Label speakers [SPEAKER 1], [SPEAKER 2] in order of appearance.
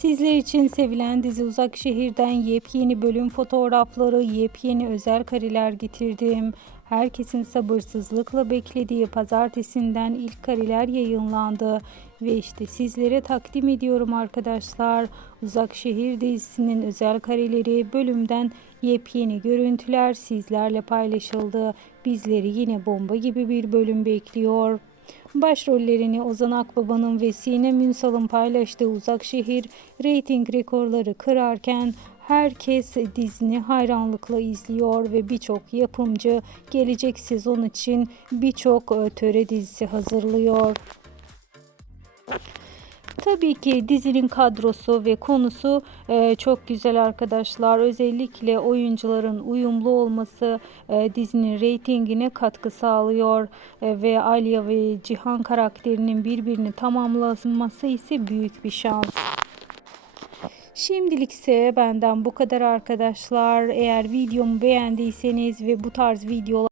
[SPEAKER 1] Sizler için sevilen dizi Uzak Şehir'den yepyeni bölüm fotoğrafları, yepyeni özel kareler getirdim. Herkesin sabırsızlıkla beklediği pazartesinden ilk kareler yayınlandı ve işte sizlere takdim ediyorum arkadaşlar. Uzak Şehir dizisinin özel kareleri bölümden yepyeni görüntüler sizlerle paylaşıldı. Bizleri yine bomba gibi bir bölüm bekliyor. Başrollerini Ozan Akbaba'nın ve Sinem Ünsal'ın paylaştığı Uzak Şehir reyting rekorları kırarken herkes dizini hayranlıkla izliyor ve birçok yapımcı gelecek sezon için birçok e, töre dizisi hazırlıyor. Tabii ki dizinin kadrosu ve konusu e, çok güzel arkadaşlar. Özellikle oyuncuların uyumlu olması e, dizinin reytingine katkı sağlıyor e, ve Alya ve Cihan karakterinin birbirini tamamlaması ise büyük bir şans. Şimdilik ise benden bu kadar arkadaşlar. Eğer videomu beğendiyseniz ve bu tarz videolar